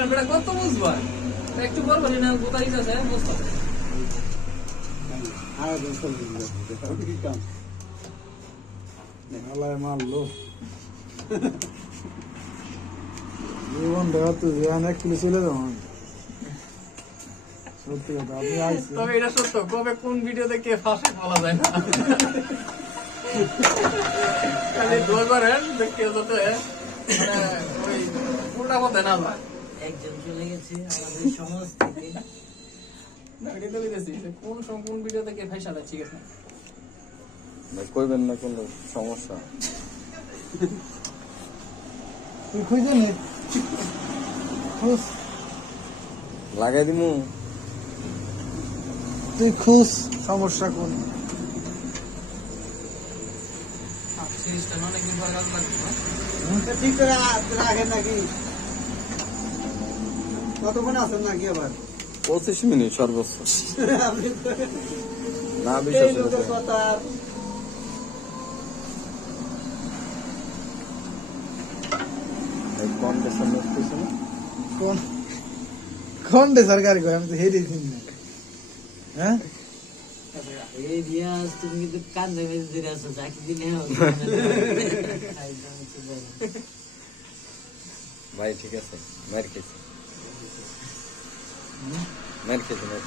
না বেটা কত বুঝবা? একটু বলব না গোতারি আছে বুঝতে হবে। আলায় মারলো জীবন দেখা তো জীবন এক কিলো যাব আমি। সত্যি কথা আপনি তবে এটা সত্য কবে কোন ভিডিওতে কে ফাঁসে বলা যায় না। খালি দোয়া করেন যে কেউ যাতে মানে ওই উল্টা পথে না যায়। একজন চলে গেছে আমাদের সমাজ থেকে। কোন ঠিক আছে? ভাই কইবেন না কোনো সমস্যা। তুই খুঁজে নে লাগাই দিমু। তুই খুশ সমস্যা কোন? না? ঠিক করে রাখেন নাকি? কতক্ষণ আছেন নাকি আবার পঁচিশ মিনিট সর্বোচ্চ আপনি তো না এই বিশ্বাস লোকের কথা আর কন্ডিশন দেখতেছে না কোন কোন দে সরকারি কয় আমি তো হেরি দিন না হ্যাঁ এই রিয়াজ তুমি কিন্তু কান্দে মেজে ধরে আছো চাকরি দিলে ভাই ঠিক আছে মার খেয়েছি মার খেয়েছি মার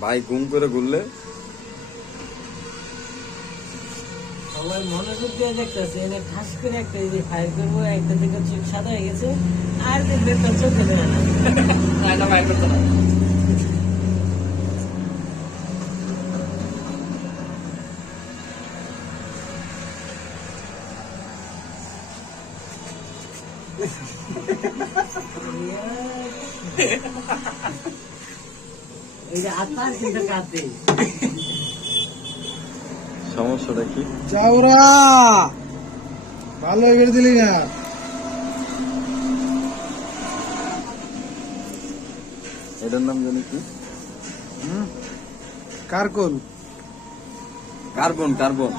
ভাই গুম করে ঘুরলে? সবাই মনোযোগ দিয়ে দেখতেছে এনে খাস করে একটা এই যে ফায়ার করব একটা থেকে চোখ সাদা হয়ে গেছে আর দেখবে তার চোখে না, করতে না। এই যে আত্মার কিন্তু কাঁদে সমস্যাটা কি? চাওরা ভালো করে দিলি না। এটার নাম জানি কি? কার্বন কার্বন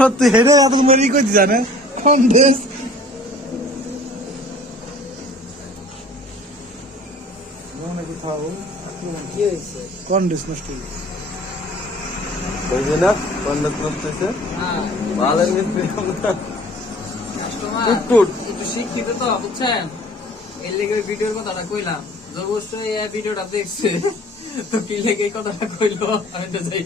ও তুই হেডে এত মেরি করছি জানে? কোন দেশ? কোথাও কি হয়েছে? না? হ্যাঁ, ভালো মিস্ত্রি কাস্টমার একটু শিক্ষিত তো বুঝছেন? এর লেগে ভিডিওর কথাটা কইলাম। অবশ্যই এই ভিডিওটা দেখছে তো কি লেগে কথাটা কইলো? আমি তো যাই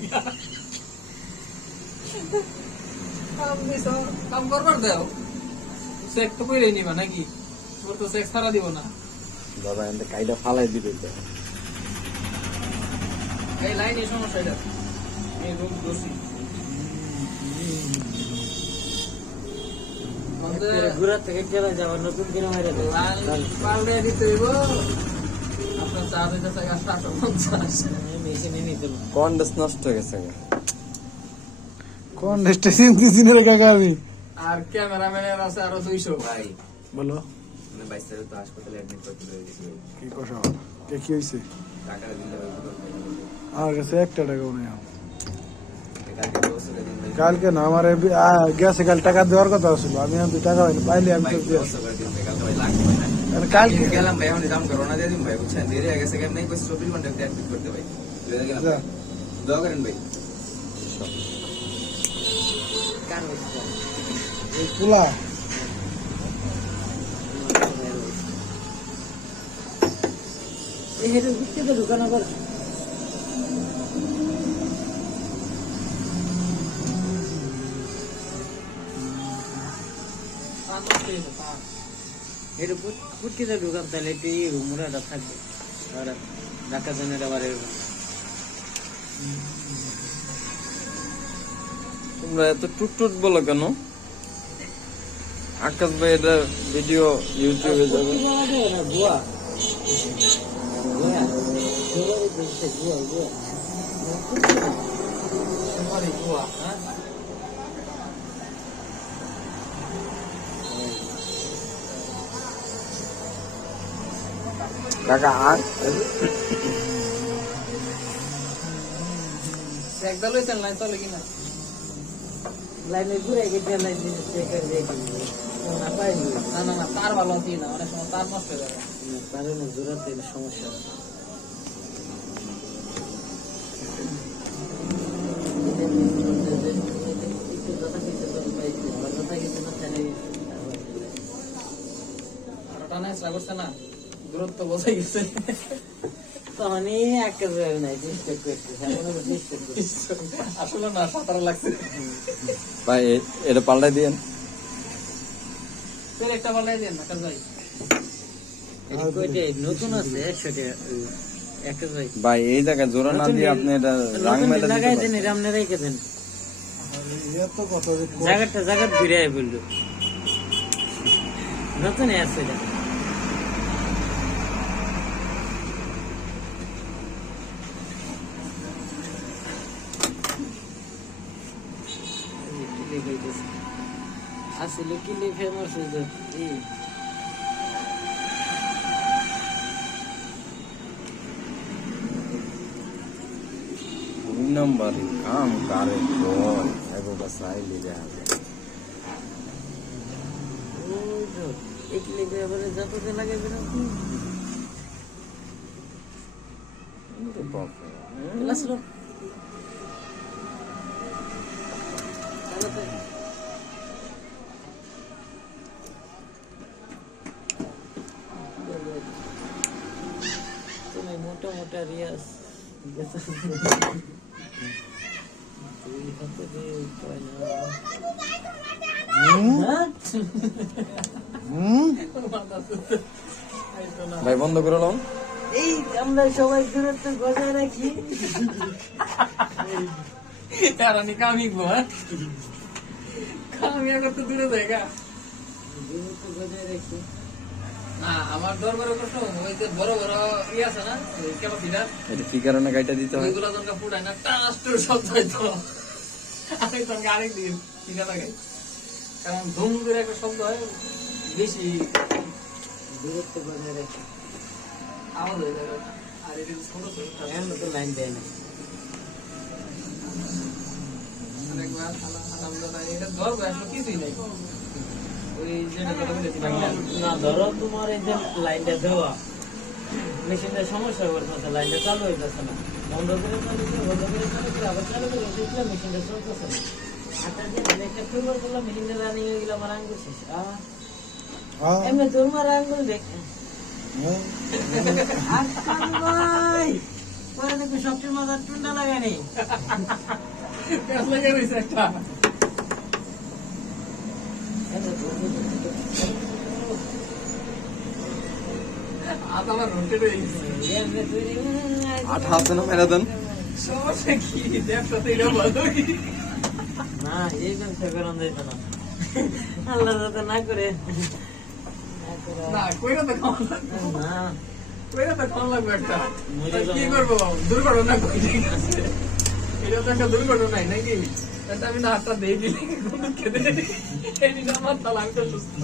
কাম করবার দাও। চেক তো কইরে নিবা নাকি? তোর তো চেক ছাড়া দিব না। দাদা এতে কাইটা ফালাই দিবে তো। এই লাইনে সমস্যা এটা। এই রোগ দোষী। ঘুরা থেকে চলে যাব নতুন করে মেরে পাল্টে দিতে হইব। আপনার চার্জ হইতেছে গা সাতশো পঞ্চাশ। মেশিনে নিতে কন্ডেন্স নষ্ট হয়ে গেছে? গা। কোন দেশটা রে কাকা আমি? আর ক্যামেরাম্যানের আছে আরও দুইশো। ভাই বলো। বাইশ তারিখ তো হাসপাতালে অ্যাডমিট করতে গেছিল কি কথা কে কি হয়েছে টাকাটা দিতে? আমার কাছে একটা টাকাও নেই। কালকে না আমার গেছে কাল টাকা দেওয়ার কথা ছিল। আমি তো টাকা পাইনি পাইলে আমি তো কালকে গেলাম ভাই এখন দাম করোনা দিয়ে দিন ভাই বুঝছেন? দেরি হয়ে গেছে কেন নেই বসে চব্বিশ ঘণ্টা অ্যাডমিট করতে ভাই। দোয়া করেন ভাই। পোলা। হেঁটে ঘুরতে তো ঢুকানো করে। এটা ফুটকিতে ঢুকাম তাহলে একটু এই থাকবে। আর আবার এরকম তোমরা এত টুট টুট বলো কেন? আকাশ ভাই এটা ভিডিও ইউটিউবে যাবে। কাকা আর? চেক দা লইছেন নাই চলে কিনা লাইনে ঘুরে গেছে লাইন চেক করে দেখি না পাইলি না না না তার ভালো আছে না অনেক সময় তার নষ্ট হয়ে যাবে। জোরাতে সমস্যা। দূরত্ব বোঝা গেছে। তখনই একেবারে নাই ডিস্টার্ব করতে এখন ডিস্টার্ব করতে আসলে না সাঁতার লাগছে। ভাই এটা পাল্টাই দিয়েন। একটা পাল্লাই দেন না কাজ ভাই নতুন আছে ভাই। এই জায়গায় জোড়া না দিয়ে আপনি এটা রাং মেলা লাগাই দেন এটা আপনি রেখে দেন। জায়গাটা জায়গা ঘুরে বলল। নতুন আছে এটা। আসলে কিলি ফেমাস হয়েছে এই দুই নম্বরে কাম কারে কর এগোটা সাইলি দেখা যায় ওই তো এই কিলি এবারে যততে লাগে বেরো ওরে বাপরে। আসলো চালাতে তুমি মোটা মোটা রিয়াজ দুই হাতে না? ভাই বন্ধ করে লন এই আমরা সবাই দূরত্ব বজায় রাখি। আমি কামি গো হ্যাঁ? কামি আগে তো দূরে জায়গা দূরত্ব বজায় রাখি। না আমার দরবারে কষ্ট ওই যে বড় বড় ইয়ে আছে না ক্যাপাসিটার এটা কি কারণে গাইটা দিতে হয়? ওইগুলো তখন ফুটায় না টাস শব্দ হইতো আমি তখন আরেক দিন কিনা লাগে কারণ ধুম করে একটা শব্দ হয় বেশি দূরত্ব বজায় রাখি। আওয়াজ হয়ে যাবে আর এটা ছোট ছোট এমন তো লাইন দেয় না। আরেকবার আলহামদুলিল্লাহ, এটা কিছুই নাই ওই যেটা কথা বলেছি বাংলা এমনি তোর সবচেয়ে মজার টুন্ডা লাগানি রয়েছে একটা হাত না মেরা দেন। সমস্যা কি? ব্যবসাতে এটা ভালোই। না এই ব্যবসা করান যাইতো না। আল্লাহ যাতে না করে। না কইরা তো খাওয়া না। কইরা তো খাওয়া লাগবে একটা। কি। করব? দুর্ঘটনা কই এটা তো একটা দুর্ঘটনাই নাকি? আমি হাতটা দিয়ে দিলে খেতে এই দিন আমার তাহলে আমি তো সুস্থ।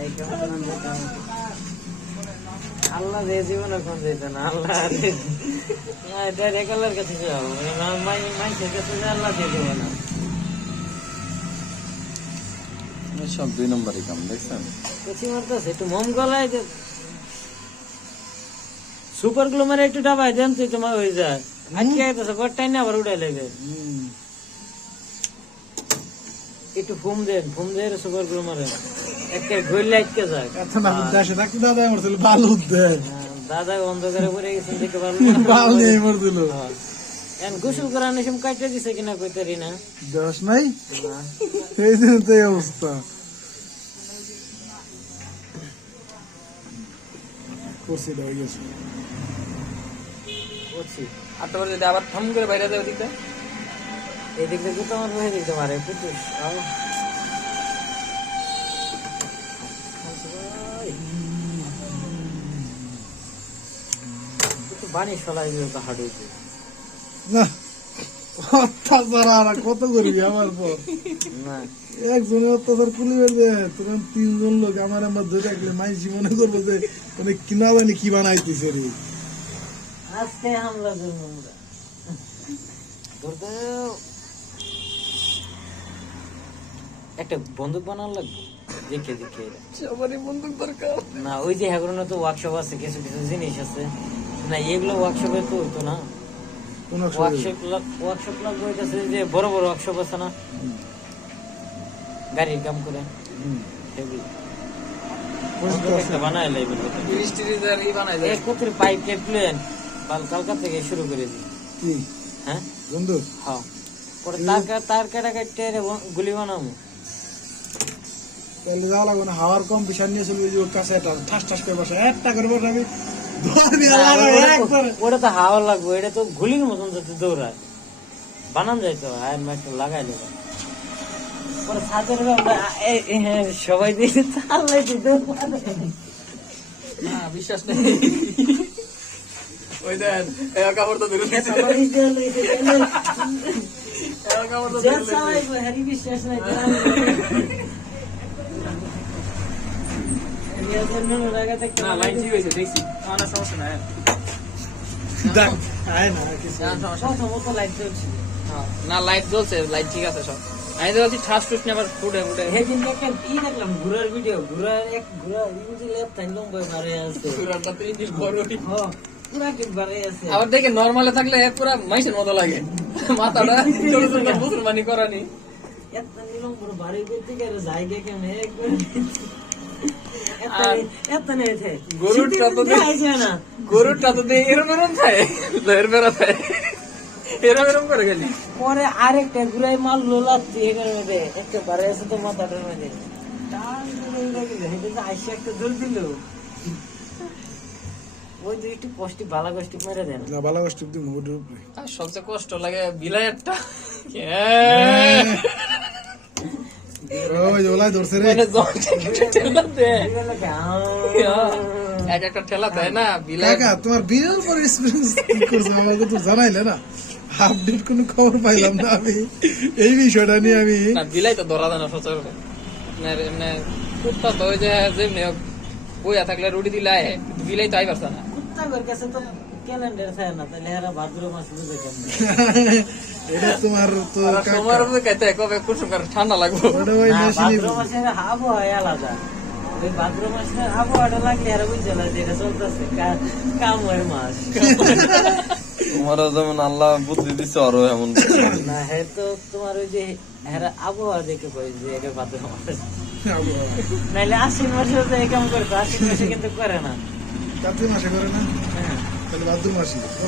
এই কেমন আনন্দ কেমন? আল্লাহ রে জীবনে কোন যেত না আল্লাহ রে রেকালার কাছে আল্লাহ দিয়ে দেবো না। সব দুই নম্বরই কাম দেখছেন? কুচি মারতেছে একটু মম গলায় দে সুপার গ্লো মারে একটু ডাবাই দেন তুই তোমার হয়ে যায়। আজকে আইতেছে গড়টাই না আবার উড়াই হুম। একটু ফুম দেন ফুম দিয়ে সুপার গ্লো মারে একটা ঘুরলে আজকে যাক এখন আমি দেশে থাকতে দাদা আমার ছিল বালু দেয় হ্যাঁ, দাদা অন্ধকারে পড়ে গেছেন দেখতে বাল নিয়ে মরছিল। এখন গোসল করার কাটতে দিছে কিনা কইতারি না। দেশ নাই? এই জন্য তো অবস্থা। করছি হয়ে গেছে। আর যদি আবার থাম করে বাইরে যাবে দিকটা এদিক থেকে তো আমার বহে দিতে পারে আও একটু বানিশ দিল তো হাডু না অত্যাচার আর কত করবি আমার পর একজনের অত্যাচার কুলিবের যে তোর তিনজন লোক আমার আমার ধরে রাখলে মাইসি মনে করব যে মানে কিনা জানি কি বানাইতেছে রে। আজকে হামলা করব আমরা। একটা বন্দুক বানানো লাগবে? দেখে দেখে। সবারই বন্দুক দরকার। না ওই যে এখন তো ওয়ার্কশপ আছে কিছু কিছু জিনিস আছে। না এগুলো ওয়ার্কশপে তো হতো না। ওয়ার্কশপ ওয়ার্কশপ লাগবে যে বড় বড় ওয়ার্কশপ আছে না? গাড়ির কাম করে। সেগুলো বানায় লাগবে কোথায় পাইপ টেপ প্লেন কালকা থেকে শুরু করে দিই। হ্যাঁ? বন্ধু হ্যাঁ। তার কাটা কাটতে গুলি বানাবো তাহলে যাওয়া লাগবে না। হাওয়ার কম্পিটিশন নিয়ে চলবে যে ওর কাছে একটা ঠাস ঠাস করে বসে একটা করে দিয়ে লাগাবি একবারে। ওটা তো হাওয়া লাগবে এটা তো গুলির মতন যাতে দৌড়ায়। বানান যায় তো আর একটা লাগাই দেবে পরে ছাদের হ্যাঁ, সবাই দিয়ে দৌড়ায়। না বিশ্বাস নেই। ওই দেন এই কাপড় তো দৌড়ায়। এই কাপড় তো যে দূরে দিছে বিশ্বাস নাই যে আমি- এর জন্য লাগাতে একটা না লাইন ঠিক হয়েছে দেখছি আমার আর সমস্যা নাই দেখ আয় না কিছু না, সমস্যা নাই। হ্যাঁ, না লাইট জ্বলছে। লাইট ঠিক আছে সব। আমি তো বলছি ঠাস টুস নিয়ে আবার ফুটে ফুটে। সেদিন একটা ই দেখলাম ঘোড়ার ভিডিও ঘোড়ার এক ঘোড়া ইউজি লেপ তাই লম্বা বারে আছে। পুরাটা তো ইঞ্জিন বড়ই। হ পুরা কি বারে আছে। আবার দেখে নর্মালে থাকলে পুরা মাইসের মতো লাগে। মাথাটা ছোট ছোট মুসলমানি করানি। এত নিলম পুরো বাড়ি করতে গেলে জায়গা কেমন? একবার গরুরটা তো দেখ- আইছে না। গরুরটা তো এরম এরম থাকে লয়ের বেড়া থাকে এরম এরম করে গেলি পরে আরেকটা ঘুরাই মাল লোলাচ্ছি এখানে মধ্যে একটা বারে তো মাথাটার মধ্যে টান আইসে একটা দোল দিল। ওই যে একটু কষ্ট বালা কষ্ট মেরে দেন। না ভালো কষ্ট দিম ওটার উপরে। আর সবচেয়ে কষ্ট লাগে বিলাই একটা ওই ওলাই ধরছে রে। এক একটা ঠেলা দেয় না বিলাই কাকা তোমার বিয়ের পর এক্সপিরিয়েন্স কি করছে আমাকে তো জানাইলে না আপডেট কোনো খবর পাইলাম না আমি এই বিষয়টা নিয়ে আমি না বিলাই তো ধরা দেয় না সচরাচর মানে এমনি কুত্তা তো যে যেমনি বইয়া থাকলে রুটি দিলে বিলাই তো আই পারছে না কুত্তাগর কাছে তো ক্যালেন্ডার থাকে না তাহলে এরা ভাদ্র মাস বুঝে কেমন। এটা তোমার তো আর কাকা। সময়ের কবে কুসুম করে ঠান্ডা লাগবো। ভাদ্র মাসের আবহাওয়া আলাদা। ওই ভাদ্র মাসের আবহাওয়াটা লাগলে এরা বুঝে না যে এটা চলতেছে কামের মাস। তোমারও যেমন আল্লাহ বুদ্ধি দিছে আরও এমন না হে তো তোমার ওই যে আবহাওয়া দেখে কই যে এটা ভাদ্র মাস। নাইলে আশ্বিন মাসে তো এই কাম করতো আশ্বিন মাসে কিন্তু করে না। কার্তিক মাসে করে না? হ্যাঁ।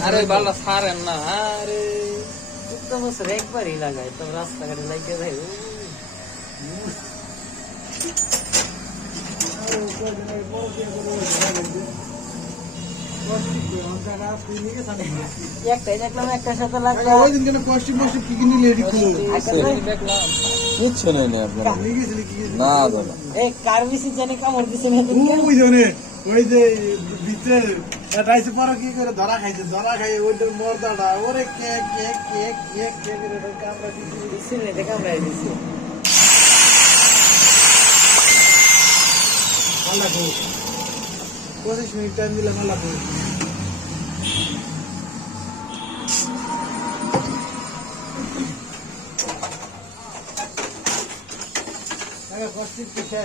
আরে ওই সারেন না আরে। চোদ্দ বছর একবারই লাগায় তো রাস্তাঘাটে লাগিয়ে যায় একটাই দেখলাম একটার সাথে লাগল ওই দিন কেন কষ্টি মষ্টি কি কিনে লেডি খুলো? দেখলাম। কিচ্ছু নেই না আপনার। কি না দাদা এই কার বেশি জানি কামড় দিছে না ওই জনে ওই যে ভিতরে এটা এসে পরে কি করে? ধরা খাইছে ধরা খাই ওইটার মর্দাটা। ওরে কে কে কে কে কে করে কামড়া না এটা কামড়াই দিছে। মালা খো পঁচিশ মিনিট টাইম দিলে মালা খো কষ্টির কি শেষ?